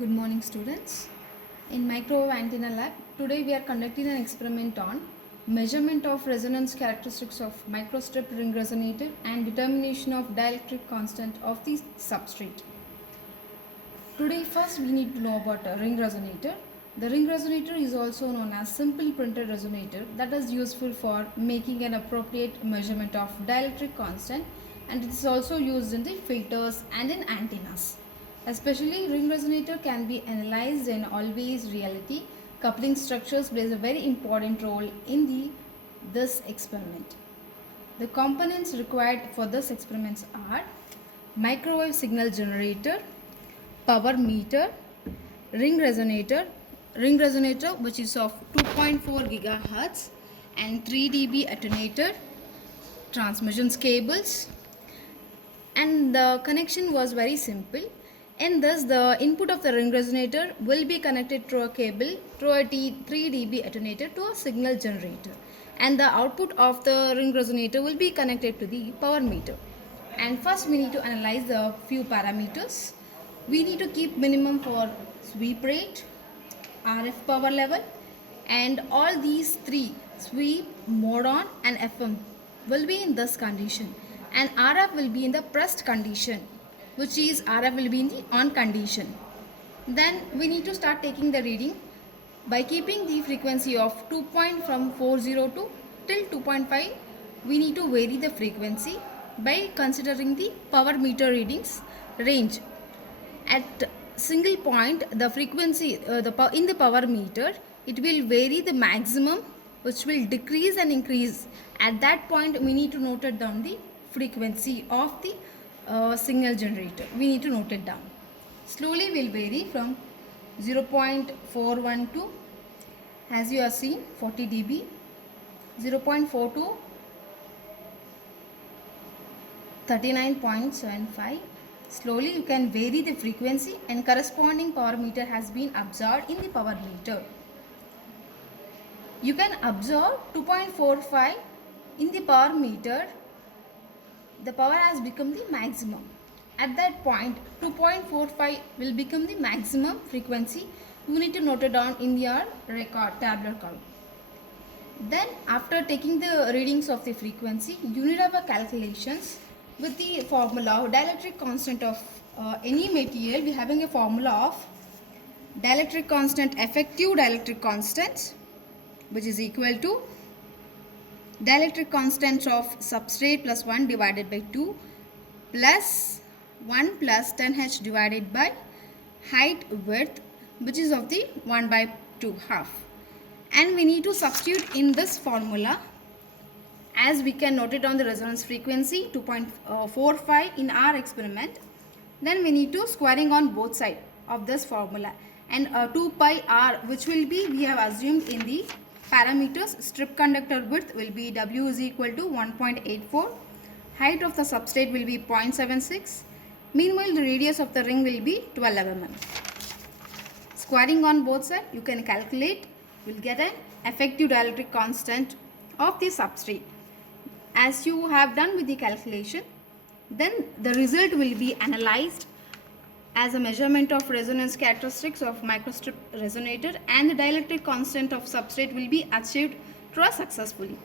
Good morning, students. In microwave antenna lab, today we are conducting an experiment on measurement of resonance characteristics of microstrip ring resonator and determination of dielectric constant of the substrate. Today first we need to know about a ring resonator. The ring resonator is also known as simple printed resonator that is useful for making an appropriate measurement of dielectric constant, and it is also used in the filters and in antennas. Especially ring resonator can be analyzed in always reality. Coupling structures plays a very important role in this experiment. The components required for this experiments are microwave signal generator, power meter, ring resonator which is of 2.4 gigahertz and 3 dB attenuator, transmission cables, and the connection was very simple. In this, the input of the ring resonator will be connected through a cable through a 3 dB attenuator to a signal generator, and the output of the ring resonator will be connected to the power meter. And first we need to analyze the few parameters. We need to keep minimum for sweep rate, RF power level, and all these three, sweep, mode on and FM, will be in this condition, and RF will be in the pressed condition, which is RF will be in the on condition. Then we need to start taking the reading by keeping the frequency of 2.402 till 2.5. We need to vary the frequency by considering the power meter readings range. At single point, the frequency in the power meter, it will vary the maximum, which will decrease and increase. At that point, we need to note it down the frequency of the signal generator. We need to note it down. Slowly will vary from 0.412, as you are seeing, 40 dB, 0.42, 39.75. Slowly you can vary the frequency, and corresponding power meter has been observed in the power meter. You can observe 2.45 in the power meter. The power has become the maximum. At that point, 2.45 will become the maximum frequency. You need to note it down in your record tabular column. Then after taking the readings of the frequency, you need to have a calculations with the formula of dielectric constant of any material. We having a formula of dielectric constant, effective dielectric constant, which is equal to dielectric constant of substrate plus 1 divided by 2 plus 1 plus 10h divided by height width, which is of the 1 by 2 half. And we need to substitute in this formula, as we can note it on the resonance frequency 2.45 in our experiment. Then we need to squaring on both sides of this formula, and 2 pi r, which will be, we have assumed in the parameters, strip conductor width will be W is equal to 1.84, height of the substrate will be 0.76, meanwhile the radius of the ring will be 12 mm. Squaring on both sides, you can calculate, will get an effective dielectric constant of the substrate. As you have done with the calculation, then the result will be analyzed as a measurement of resonance characteristics of microstrip resonator, and the dielectric constant of substrate will be achieved successfully.